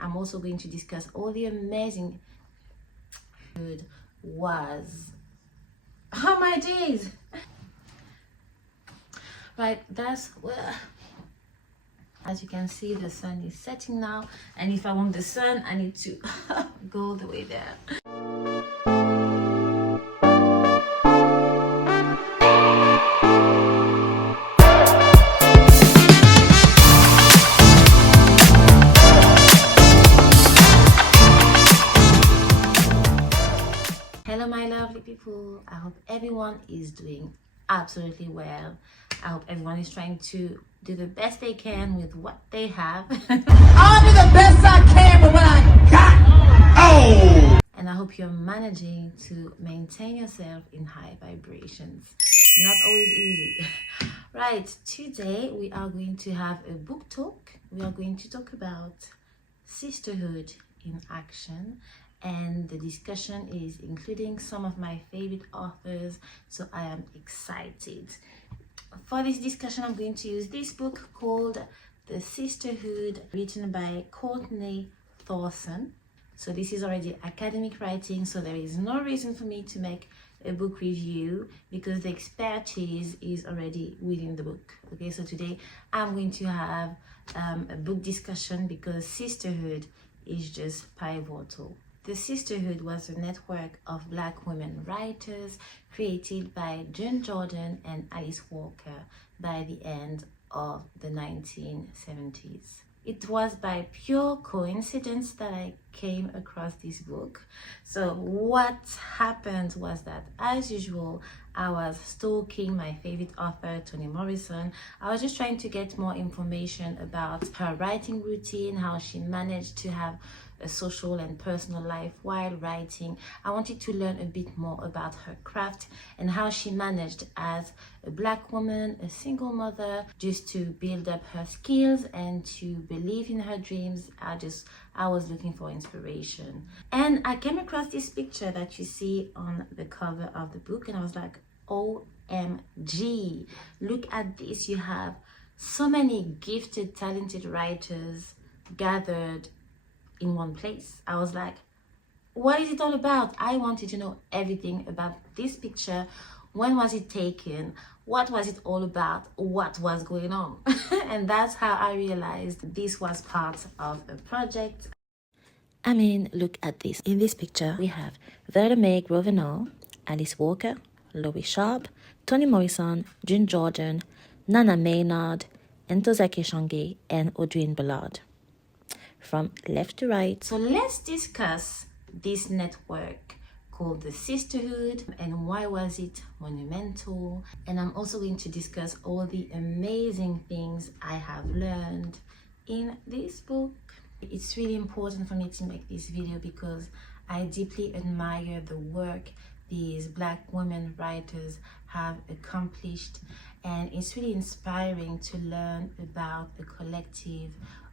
I'm also going to discuss all the amazing food was. Oh my days! Right, that's well. As you can see, the sun is setting now, and if I want the sun, I need to go all the way there. Hello my lovely people, I hope everyone is doing absolutely well. I hope everyone is trying to do the best they can with what they have. I'll do the best I can with what I got. Oh! And I hope you're managing to maintain yourself in high vibrations. Not always easy. Right, today we are going to have a book talk. We are going to talk about sisterhood in action, and the discussion is including some of my favorite authors, so I am excited. For this discussion, I'm going to use this book called The Sisterhood, written by Courtney Thorsson. So this is already academic writing, so there is no reason for me to make a book review because the expertise is already within the book. Okay, so today I'm going to have a book discussion because sisterhood is just pivotal. The Sisterhood was a network of Black women writers created by June Jordan and Alice Walker by the end of the 1970s. It was by pure coincidence that I came across this book. So what happened was that, as usual, I was stalking my favorite author, Toni Morrison. I was just trying to get more information about her writing routine, how she managed to have a social and personal life while writing. I wanted to learn a bit more about her craft and how she managed as a Black woman, a single mother, just to build up her skills and to believe in her dreams. I was looking for inspiration. And I came across this picture that you see on the cover of the book, and I was like, OMG, look at this. You have so many gifted, talented writers gathered in one place. I was like, what is it all about? I wanted to know everything about this picture. When was it taken? What was it all about? What was going on? And that's how I realized this was part of a project. I mean, look at this. In this picture, we have Verda May Grosvenor, Alice Walker, Laurie Sharp, Toni Morrison, June Jordan, Nana Maynard, Ntozake Shange, and Audrine Ballard. From left to right. So let's discuss this network called the Sisterhood and why was it monumental. And I'm also going to discuss all the amazing things I have learned in this book. It's really important for me to make this video because I deeply admire the work these Black women writers have accomplished, and it's really inspiring to learn about a collective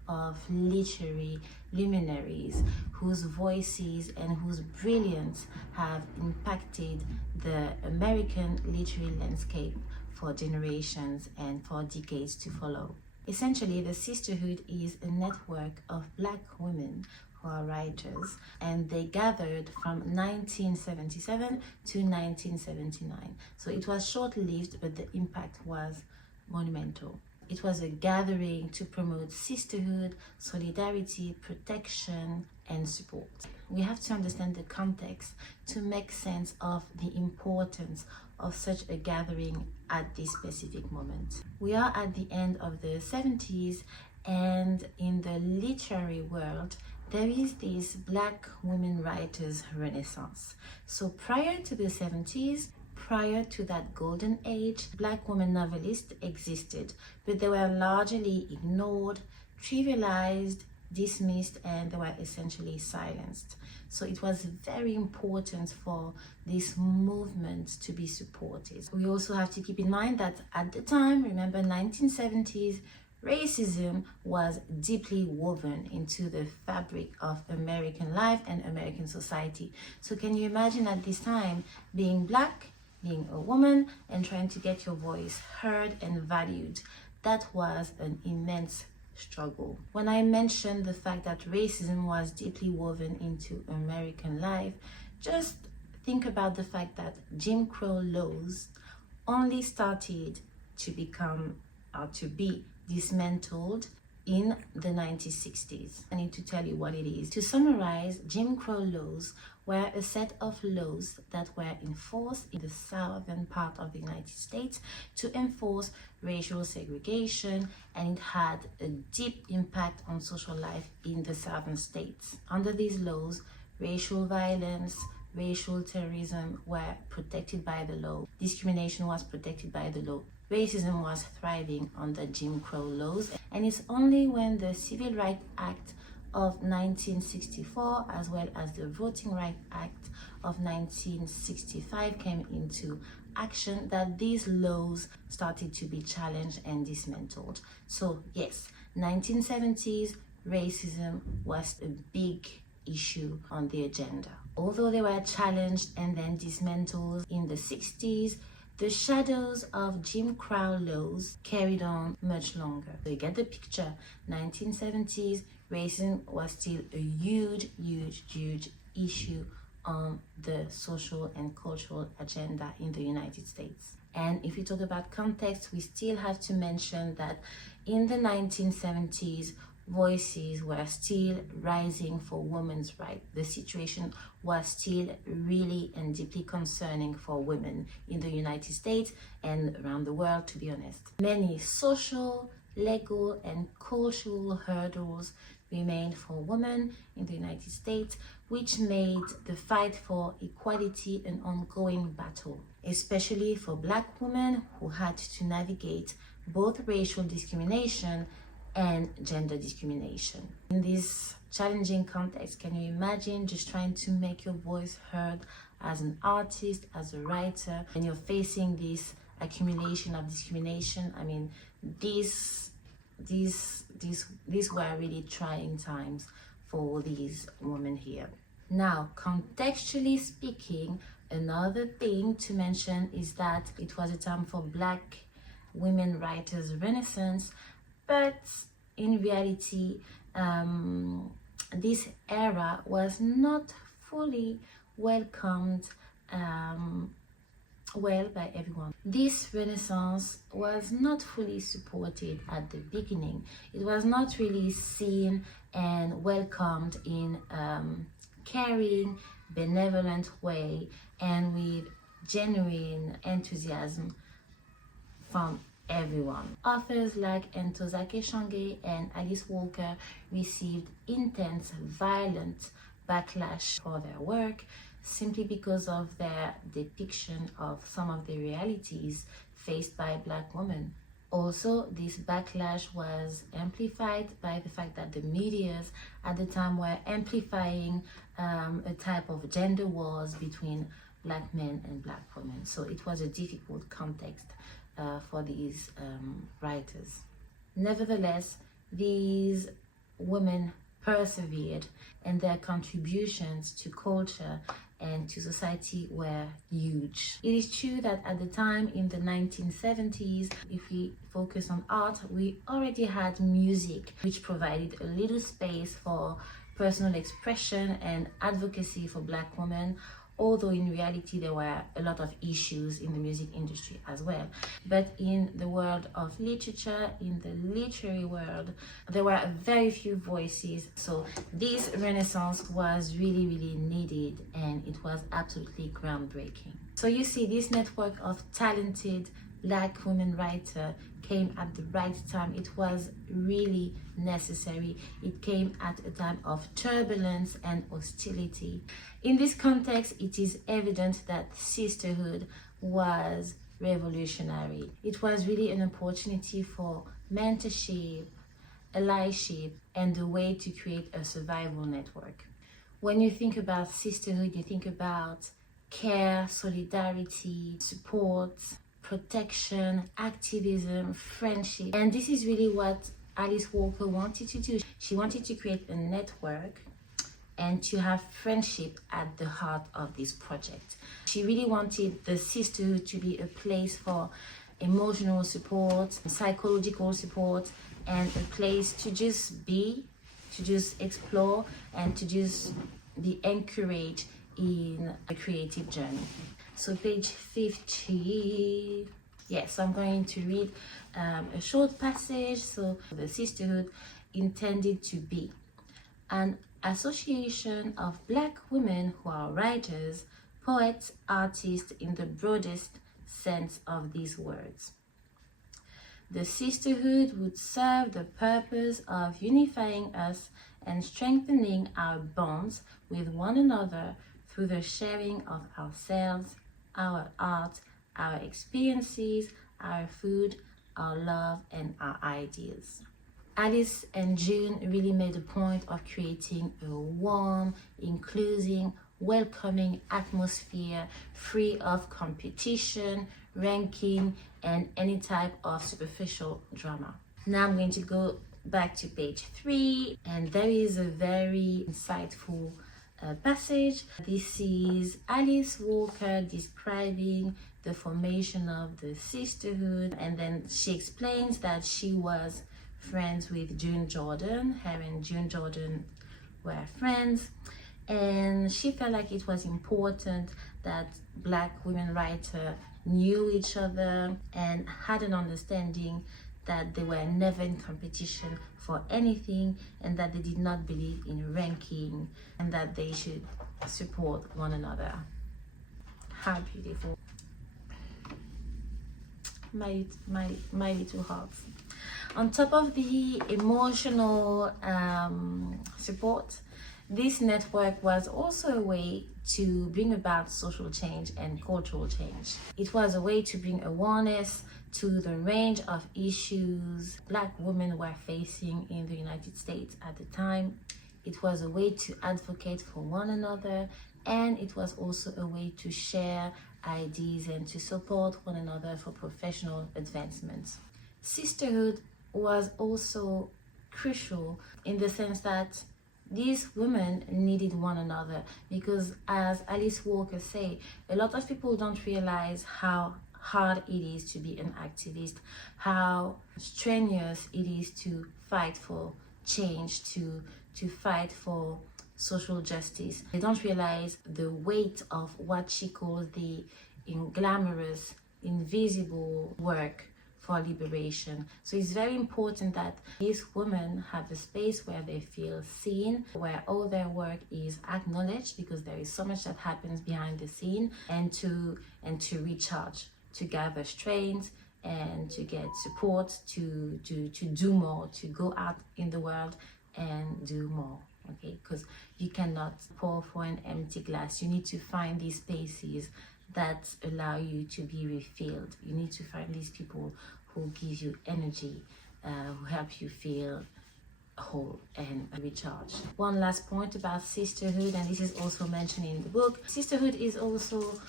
of literary luminaries whose voices and whose brilliance have impacted the American literary landscape for generations and for decades to follow. Essentially, the Sisterhood is a network of Black women who are writers, and they gathered from 1977 to 1979. So it was short-lived, but the impact was monumental. It was a gathering to promote sisterhood, solidarity, protection, and support. We have to understand the context to make sense of the importance of such a gathering at this specific moment. We are at the end of the 70s, and in the literary world, there is this Black women writers renaissance. So prior to the 70s, prior to that golden age, Black women novelists existed, but they were largely ignored, trivialized, dismissed, and they were essentially silenced. So it was very important for this movement to be supported. We also have to keep in mind that at the time, remember 1970s, racism was deeply woven into the fabric of American life and American society. So can you imagine at this time being Black, being a woman, and trying to get your voice heard and valued? That was an immense struggle. When I mentioned the fact that racism was deeply woven into American life, just think about the fact that Jim Crow laws only started to become or to be dismantled in the 1960s. I need to tell you what it is. To summarize, Jim Crow laws were a set of laws that were enforced in the southern part of the United States to enforce racial segregation, and it had a deep impact on social life in the southern states. Under these laws, racial violence, racial terrorism were protected by the law. Discrimination was protected by the law. Racism was thriving under Jim Crow laws, and it's only when the Civil Rights Act of 1964 as well as the Voting Rights Act of 1965 came into action that these laws started to be challenged and dismantled. So yes, 1970s racism was a big issue on the agenda. Although they were challenged and then dismantled in the 60s, the shadows of Jim Crow laws carried on much longer. So you get the picture. 1970s, racism was still a huge issue on the social and cultural agenda in the United States. And if we talk about context, we still have to mention that in the 1970s, voices were still rising for women's rights. The situation was still really and deeply concerning for women in the United States and around the world, to be honest. Many social, legal, and cultural hurdles remained for women in the United States, which made the fight for equality an ongoing battle, especially for Black women who had to navigate both racial discrimination and gender discrimination. In this challenging context, can you imagine just trying to make your voice heard as an artist, as a writer, and you're facing this accumulation of discrimination? I mean, these were really trying times for these women here. Now, contextually speaking, another thing to mention is that it was a time for Black women writers' renaissance, but in reality, this era was not fully welcomed well by everyone. This renaissance was not fully supported at the beginning. It was not really seen and welcomed in caring, benevolent way and with genuine enthusiasm from everyone. Authors like Ntozake Shange and Alice Walker received intense, violent backlash for their work simply because of their depiction of some of the realities faced by Black women. Also, this backlash was amplified by the fact that the medias at the time were amplifying a type of gender wars between Black men and Black women. So it was a difficult context for these writers. Nevertheless, these women persevered, and their contributions to culture and to society were huge. It is true that at the time in the 1970s, if we focus on art, we already had music, which provided a little space for personal expression and advocacy for Black women, although in reality there were a lot of issues in the music industry as well. But in the world of literature, in the literary world, there were very few voices. So this renaissance was really needed, and it was absolutely groundbreaking. So you see, this network of talented Black women writers came at the right time. It was really necessary. It came at a time of turbulence and hostility. In this context, it is evident that Sisterhood was revolutionary. It was really an opportunity for mentorship, allyship, and a way to create a survival network. When you think about Sisterhood, you think about care, solidarity, support, protection, activism, friendship. And this is really what Alice Walker wanted to do. She wanted to create a network and to have friendship at the heart of this project. She really wanted the Sisterhood to be a place for emotional support, psychological support, and a place to just be, to just explore, and to just be encouraged in a creative journey. So page 50. Yes, I'm going to read a short passage. So the Sisterhood intended to be an association of Black women who are writers, poets, artists in the broadest sense of these words. The Sisterhood would serve the purpose of unifying us and strengthening our bonds with one another through the sharing of ourselves, our art, our experiences, our food, our love, and our ideas. Alice and June really made a point of creating a warm, inclusive, welcoming atmosphere free of competition, ranking, and any type of superficial drama. Now I'm going to go back to page 3, and there is a very insightful passage. This is Alice Walker describing the formation of the Sisterhood, and then she explains that she was friends with June Jordan. Her and June Jordan were friends, and she felt like it was important that Black women writers knew each other and had an understanding that they were never in competition for anything, and that they did not believe in ranking, and that they should support one another. How beautiful. My little hearts. On top of the emotional support, this network was also a way to bring about social change and cultural change. It was a way to bring awareness to the range of issues Black women were facing in the United States at the time. It was a way to advocate for one another, and it was also a way to share ideas and to support one another for professional advancements. Sisterhood was also crucial in the sense that these women needed one another, because as Alice Walker say, a lot of people don't realize how hard it is to be an activist, how strenuous it is to fight for change, to fight for social justice. They don't realize the weight of what she calls the glamorous, invisible work for liberation. So it's very important that these women have a space where they feel seen, where all their work is acknowledged, because there is so much that happens behind the scene, and to recharge, to gather strength, and to get support, to do more, to go out in the world and do more. Okay, because you cannot pour for an empty glass. You need to find these spaces that allow you to be refilled. You need to find these people who give you energy, who help you feel whole and recharged. One last point about sisterhood, and this is also mentioned in the book. Sisterhood is also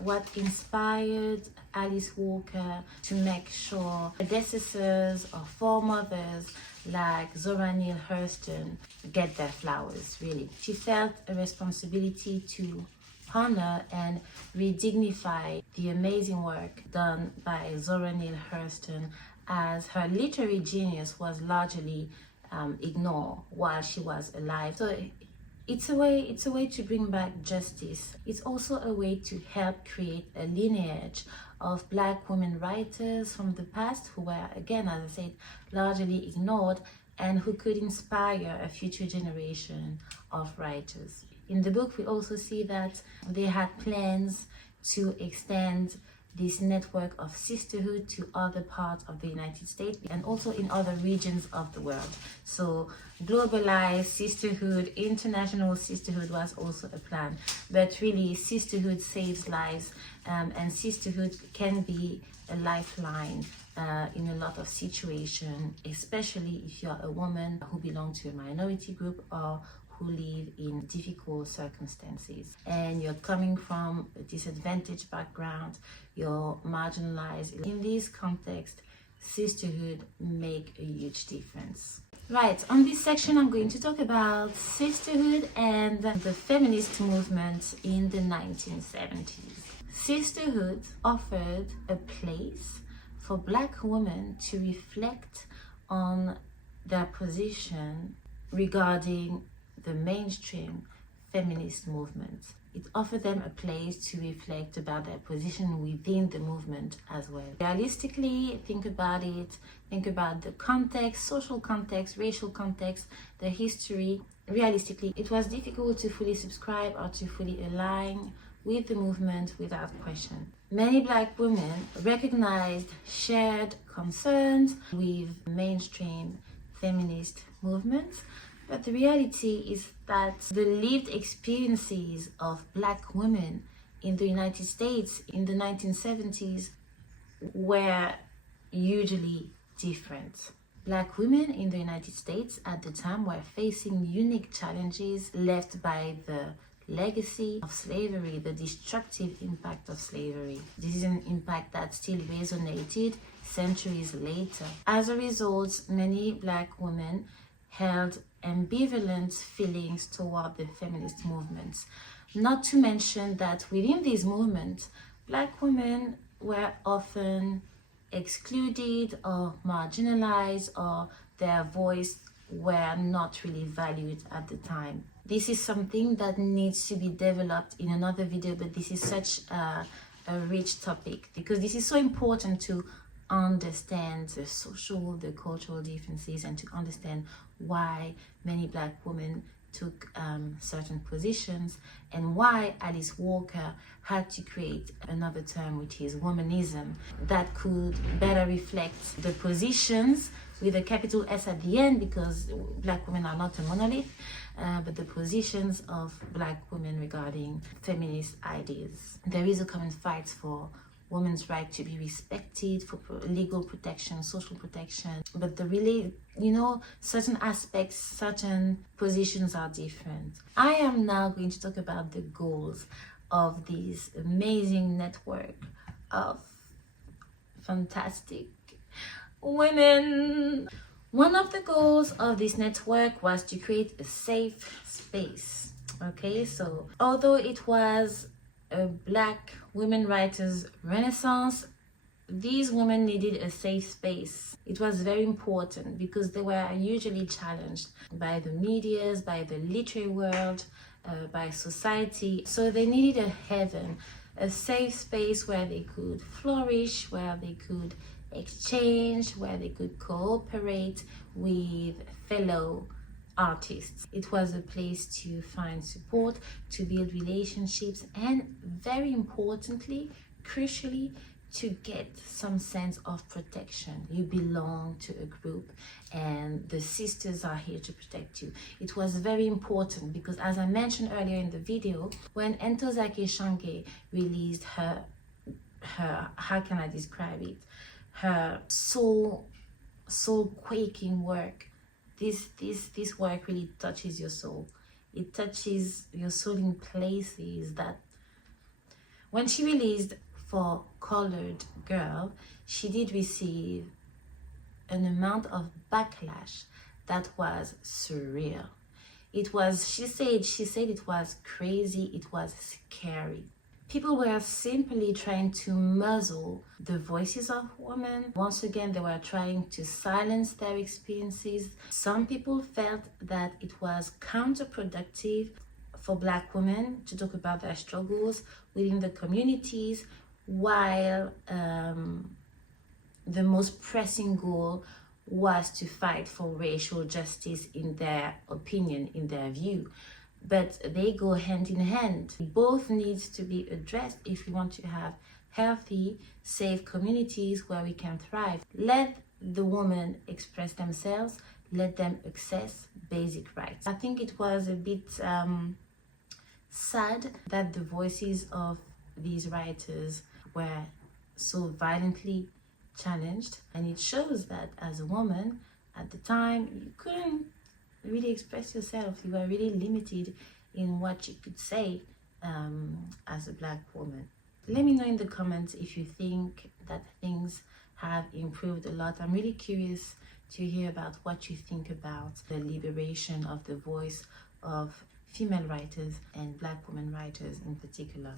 what inspired Alice Walker to make sure predecessors or foremothers like Zora Neale Hurston get their flowers, really. She felt a responsibility to honor and redignify the amazing work done by Zora Neale Hurston, as her literary genius was largely ignored while she was alive. So it's a way to bring back justice. It's also a way to help create a lineage of Black women writers from the past who were, again, as I said, largely ignored, and who could inspire a future generation of writers. In the book, we also see that they had plans to extend this network of sisterhood to other parts of the United States and also in other regions of the world. So globalized sisterhood, international sisterhood was also a plan. But really, sisterhood saves lives, and sisterhood can be a lifeline in a lot of situations, especially if you're a woman who belongs to a minority group or who live in difficult circumstances, and you're coming from a disadvantaged background, you're marginalized. In this context, sisterhood make a huge difference. Right, on this section I'm going to talk about sisterhood and the feminist movement in the 1970s. Sisterhood offered a place for Black women to reflect on their position regarding the mainstream feminist movement. It offered them a place to reflect about their position within the movement as well. Realistically, think about it, think about the context, social context, racial context, the history. Realistically, it was difficult to fully subscribe or to fully align with the movement without question. Many Black women recognized shared concerns with mainstream feminist movements, but the reality is that the lived experiences of Black women in the United States in the 1970s were hugely different. Black women in the United States at the time were facing unique challenges left by the legacy of slavery, the destructive impact of slavery. This is an impact that still resonated centuries later. As a result, many Black women held ambivalent feelings toward the feminist movements. Not to mention that within these movements, Black women were often excluded or marginalized, or their voice were not really valued at the time. This is something that needs to be developed in another video, but this is such a rich topic because this is so important to understand the social, the cultural differences, and to understand why many Black women took certain positions, and why Alice Walker had to create another term, which is womanism, that could better reflect the positions with a capital S at the end, because Black women are not a monolith, but the positions of Black women regarding feminist ideas. There is a common fight for women's right to be respected, for legal protection, social protection, but the really, certain aspects, certain positions are different. I am now going to talk about the goals of this amazing network of fantastic women. One of the goals of this network was to create a safe space. Okay, so although it was a Black women writers renaissance, these women needed a safe space. It was very important because they were usually challenged by the medias, by the literary world, by society. So they needed a haven, a safe space where they could flourish, where they could exchange, where they could cooperate with fellow artists. It was a place to find support, to build relationships, and very importantly, crucially, to get some sense of protection. You belong to a group and the sisters are here to protect you. It was very important because, as I mentioned earlier in the video, when Ntozake Shange released her how can I describe it, her soul quaking work, this work really touches your soul. It touches your soul in places that, when she released For Colored Girl, she did receive an amount of backlash that was surreal. It was, she said it was crazy, it was scary. People were simply trying to muzzle the voices of women. Once again, they were trying to silence their experiences. Some people felt that it was counterproductive for Black women to talk about their struggles within the communities, while the most pressing goal was to fight for racial justice in their opinion, in their view. But they go hand in hand. Both needs to be addressed if we want to have healthy, safe communities where we can thrive. Let the women express themselves, let them access basic rights. I think it was a bit sad that the voices of these writers were so violently challenged, and it shows that as a woman at the time you couldn't really express yourself. You were really limited in what you could say as a Black woman. Let me know in the comments if you think that things have improved a lot. I'm really curious to hear about what you think about the liberation of the voice of female writers and Black women writers in particular.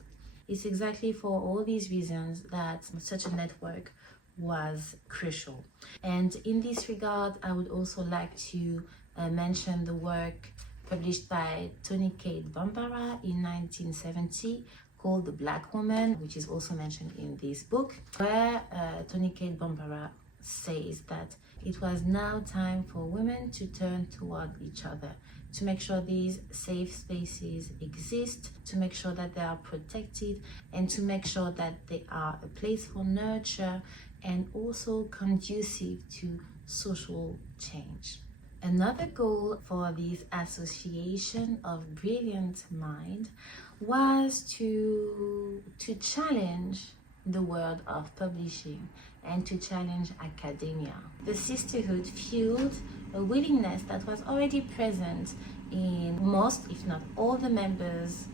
It's exactly for all these reasons that such a network was crucial. And in this regard, I would also like to mention the work published by Toni Cade Bambara in 1970 called The Black Woman, which is also mentioned in this book, where Toni Cade Bambara says that it was now time for women to turn toward each other, to make sure these safe spaces exist, to make sure that they are protected, and to make sure that they are a place for nurture and also conducive to social change. Another goal for this association of brilliant mind was to challenge the world of publishing and to challenge academia. The Sisterhood fueled a willingness that was already present in most, if not all, the members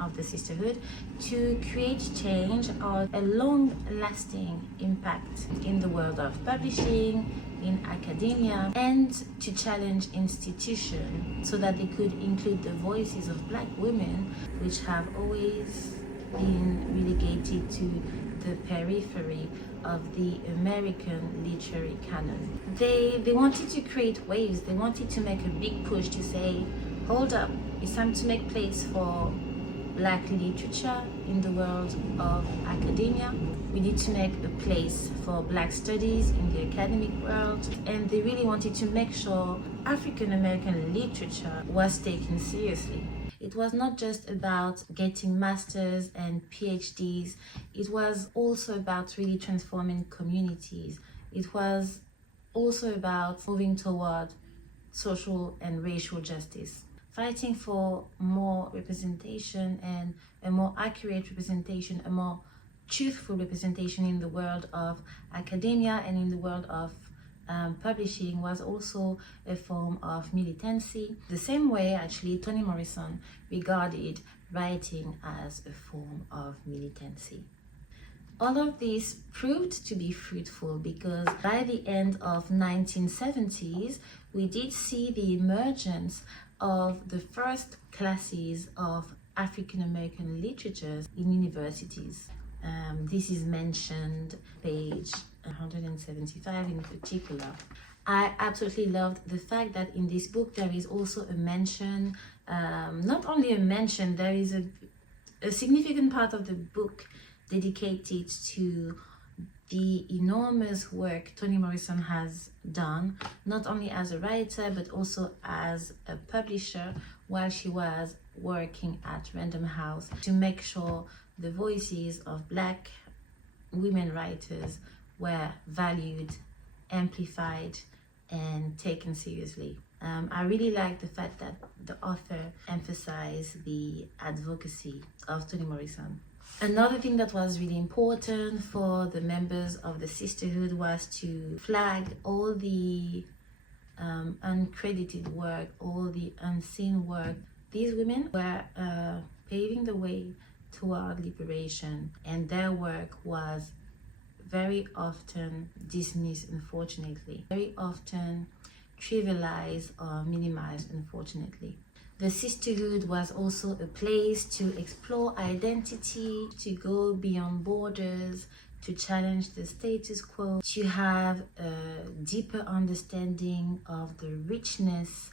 of the Sisterhood to create change or a long-lasting impact in the world of publishing, in academia, and to challenge institutions so that they could include the voices of Black women, which have always been relegated to the periphery of the American literary canon. They wanted to create waves. They wanted to make a big push to say, hold up, it's time to make place for Black literature in the world of academia. We need to make a place for Black studies in the academic world. And they really wanted to make sure African American literature was taken seriously. It was not just about getting masters and PhDs. It was also about really transforming communities. It was also about moving toward social and racial justice, fighting for more representation and a more accurate representation, a more truthful representation in the world of academia and in the world of publishing was also a form of militancy. The same way, actually, Toni Morrison regarded writing as a form of militancy. All of this proved to be fruitful because by the end of 1970s, we did see the emergence of the first classes of African American literatures in universities. This is mentioned page 175 in particular. I absolutely loved the fact that in this book there is also a mention, not only a mention, there is a significant part of the book dedicated to the enormous work Toni Morrison has done, not only as a writer but also as a publisher while she was working at Random House to make sure the voices of Black women writers were valued, amplified, and taken seriously. I really like the fact that the author emphasized the advocacy of Toni Morrison. Another thing that was really important for the members of the Sisterhood was to flag all the uncredited work, all the unseen work. These women were paving the way toward liberation, and their work was very often dismissed, unfortunately, very often trivialized or minimized, unfortunately. The Sisterhood was also a place to explore identity, to go beyond borders, to challenge the status quo, to have a deeper understanding of the richness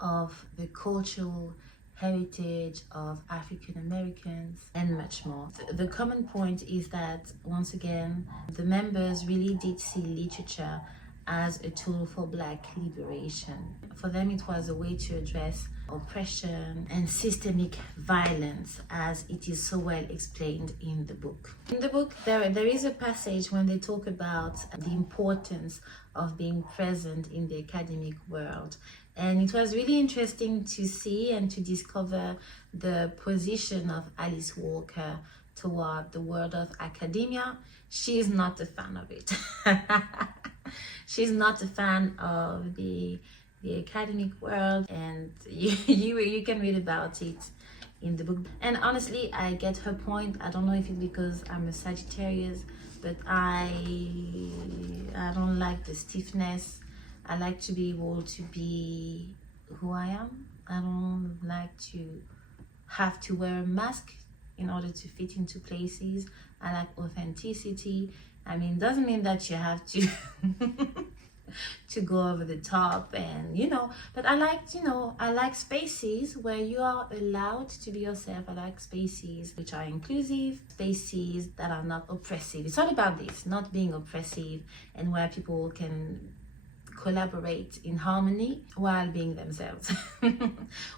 of the cultural heritage of African Americans, and much more. The common point is that, once again, the members really did see literature as a tool for Black liberation. For them, it was a way to address oppression and systemic violence, as it is so well explained in the book. In the book, there is a passage when they talk about the importance of being present in the academic world. And it was really interesting to see and to discover the position of Alice Walker toward the world of academia. She is not a fan of it. She's not a fan of the academic world, and you can read about it in the book. And honestly, I get her point. I don't know if it's because I'm a Sagittarius, but I don't like the stiffness. I like to be able to be who I am. I don't like to have to wear a mask in order to fit into places. I like authenticity. I mean, doesn't mean that you have to to go over the top, and but I like spaces where you are allowed to be yourself. I like spaces which are inclusive, spaces that are not oppressive. It's all about this, not being oppressive, and where people can collaborate in harmony while being themselves.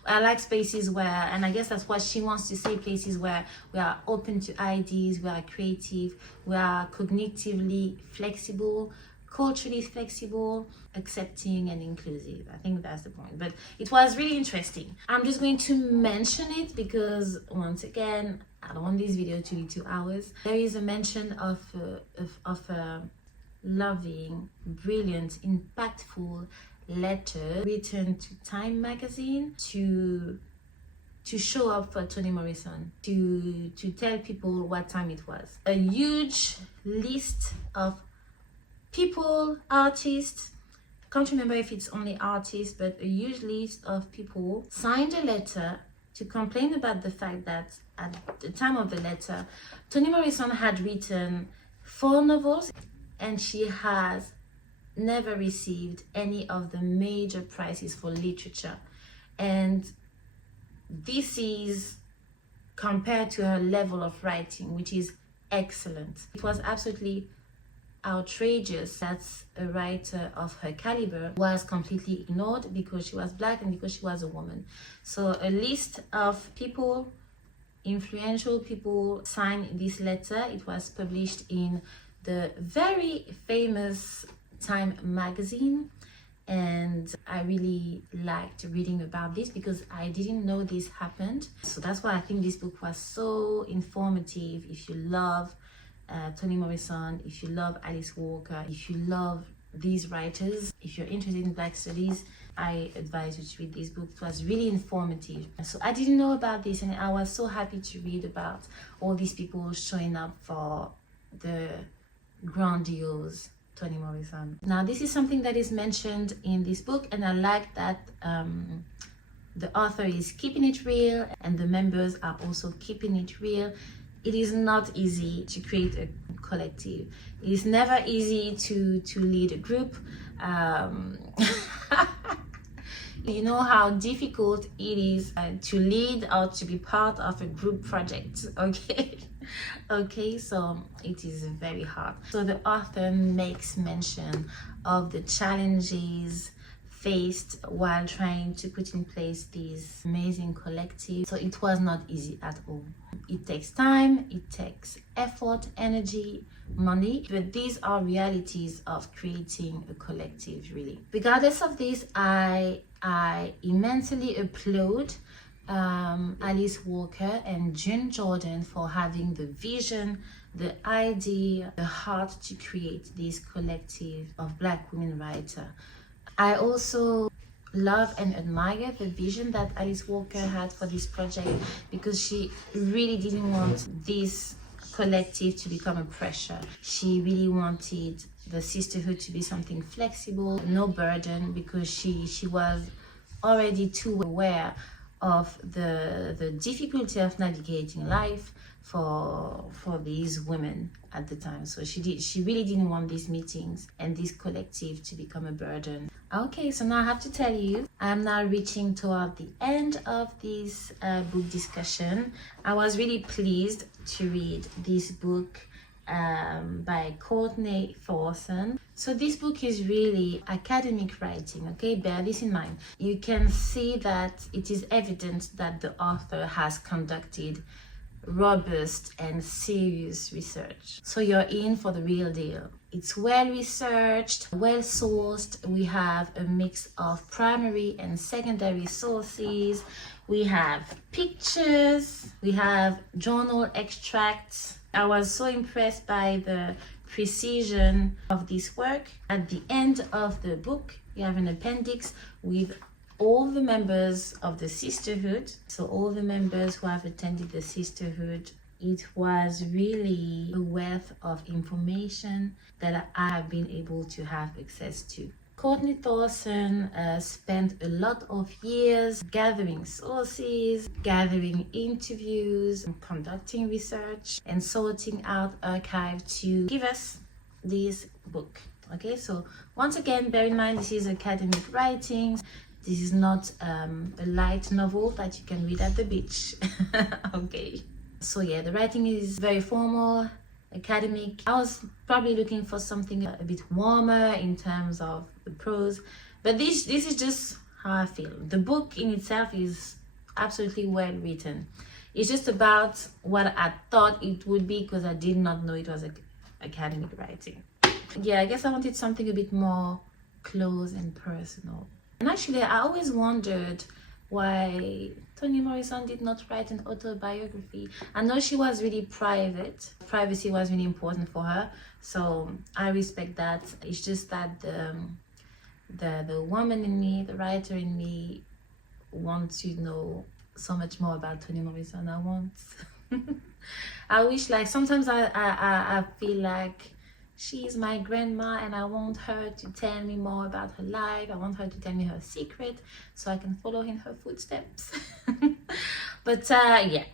I like spaces where, and I guess that's what she wants to say, places where we are open to ideas, we are creative, we are cognitively flexible, culturally flexible, accepting, and inclusive. I think that's the point. But it was really interesting. I'm just going to mention it because, once again, I don't want this video to be 2 hours. There is a mention of a loving, brilliant, impactful letter written to Time magazine to show up for Toni Morrison, to tell people what time it was. A huge list of people, artists, I can't remember if it's only artists, but a huge list of people signed a letter to complain about the fact that at the time of the letter, Toni Morrison had written 4 novels, and she has never received any of the major prizes for literature. And this is compared to her level of writing, which is excellent. It was absolutely outrageous that a writer of her caliber was completely ignored because she was Black and because she was a woman. So a list of people, influential people, signed this letter. It was published in the very famous Time magazine, and I really liked reading about this because I didn't know this happened. So that's why I think this book was so informative. If you love Toni Morrison, if you love Alice Walker, if you love these writers, if you're interested in Black studies, I advise you to read this book. It was really informative. So I didn't know about this, and I was so happy to read about all these people showing up for the grandiose Toni Morrison. Now, this is something that is mentioned in this book, and I like that the author is keeping it real and the members are also keeping it real. It is not easy to create a collective. It is never easy to lead a group. You know how difficult it is to lead or to be part of a group project, okay? Okay, so it is very hard. So the author makes mention of the challenges faced while trying to put in place these amazing collectives. So it was not easy at all. It takes time, it takes effort, energy, money, but these are realities of creating a collective, really. Regardless of this, I immensely applaud Alice Walker and June Jordan for having the vision, the idea, the heart to create this collective of Black women writers. I also love and admire the vision that Alice Walker had for this project, because she really didn't want this collective to become a pressure. She really wanted the sisterhood to be something flexible, no burden, because she was already too aware of the difficulty of navigating life for these women at the time. So she really didn't want these meetings and this collective to become a burden. Okay, so now I have to tell you, I'm now reaching toward the end of this book discussion. I was really pleased to read this book by Courtney Thorsson. So this book is really academic writing, okay? Bear this in mind. You can see that it is evident that the author has conducted robust and serious research. So you're in for the real deal. It's well researched, well sourced. We have a mix of primary and secondary sources. We have pictures, we have journal extracts. I was so impressed by the precision of this work. At the end of the book, you have an appendix with all the members of the Sisterhood. So all the members who have attended the Sisterhood. It was really a wealth of information that I have been able to have access to. Courtney Thorsson spent a lot of years gathering sources, gathering interviews, and conducting research and sorting out archive to give us this book. Okay, so once again, bear in mind this is academic writing. This is not a light novel that you can read at the beach. Okay, so yeah, the writing is very formal, academic. I was probably looking for something a bit warmer in terms of the prose, but this is just how I feel. The book in itself is absolutely well written. It's just about what I thought it would be, because I did not know it was academic writing. Yeah, I guess I wanted something a bit more close and personal. And actually, I always wondered why Toni Morrison did not write an autobiography. I know she was really private. Privacy was really important for her, so I respect that. It's just that the woman in me, the writer in me, wants to know so much more about Toni Morrison. I wish, like, sometimes I feel like she's my grandma and I want her to tell me more about her life. I want her to tell me her secret so I can follow in her footsteps. But yeah,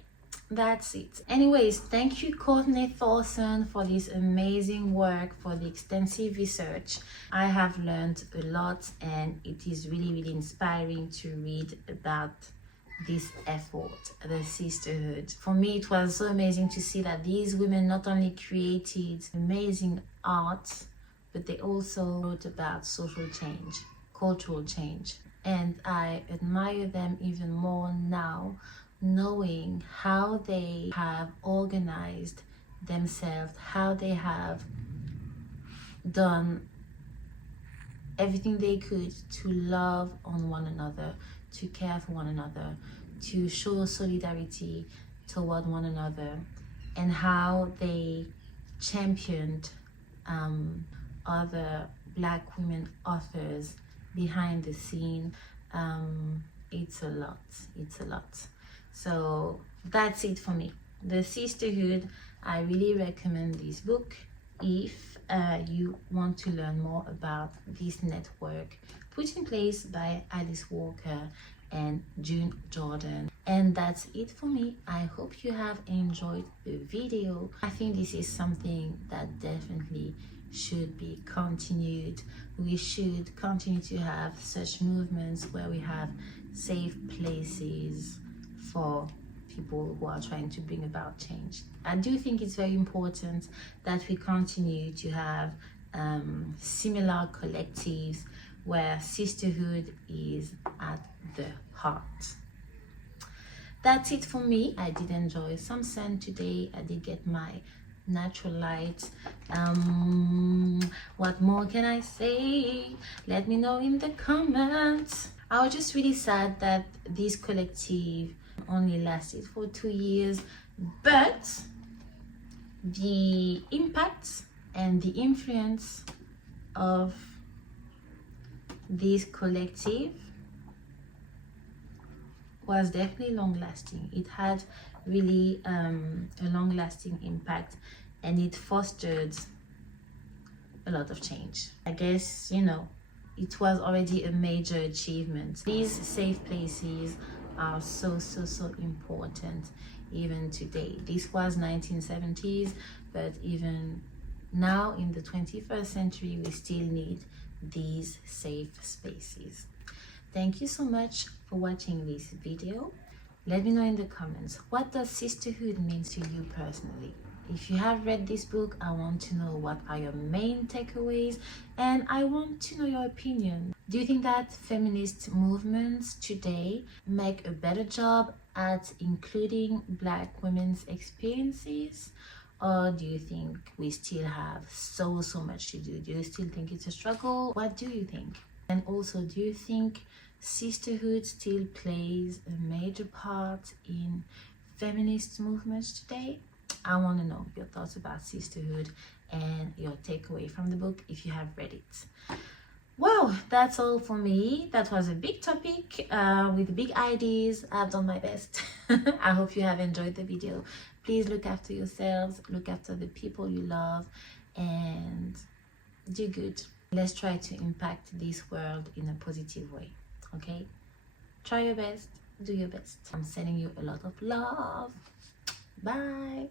that's it. Anyways, thank you Courtney Thorsson for this amazing work, for the extensive research. I have learned a lot, and it is really inspiring to read about this effort, the sisterhood. For me, it was so amazing to see that these women not only created amazing art, but they also wrote about social change, cultural change. And I admire them even more now, knowing how they have organized themselves, how they have done everything they could to love on one another, to care for one another, to show solidarity toward one another, and how they championed other Black women authors behind the scene. It's a lot. So that's it for me. The Sisterhood, I really recommend this book if you want to learn more about this network put in place by Alice Walker and June Jordan. And that's it for me. I hope you have enjoyed the video. I think this is something that definitely should be continued. We should continue to have such movements where we have safe places for people who are trying to bring about change. I do think it's very important that we continue to have similar collectives where sisterhood is at the heart. That's it for me. I did enjoy some sun today. I did get my natural light. What more can I say? Let me know in the comments. I was just really sad that this collective only lasted for 2 years, but the impact and the influence of this collective was definitely long-lasting. It had really a long-lasting impact, and it fostered a lot of change. I guess, you know, it was already a major achievement. These safe places are so important even today. This was 1970s, but even now in the 21st century, we still need these safe spaces. Thank you so much for watching this video. Let me know in the comments, what does sisterhood mean to you personally? If you have read this book, I want to know what are your main takeaways, and I want to know your opinion. Do you think that feminist movements today make a better job at including Black women's experiences? Or do you think we still have so much to do? Do you still think it's a struggle? What do you think? And also, do you think sisterhood still plays a major part in feminist movements today? I want to know your thoughts about sisterhood and your takeaway from the book if you have read it. Wow, that's all for me. That was a big topic with big ideas. I've done my best. I hope you have enjoyed the video. Please look after yourselves, look after the people you love, and do good. Let's try to impact this world in a positive way, okay? Try your best, do your best. I'm sending you a lot of love. Bye.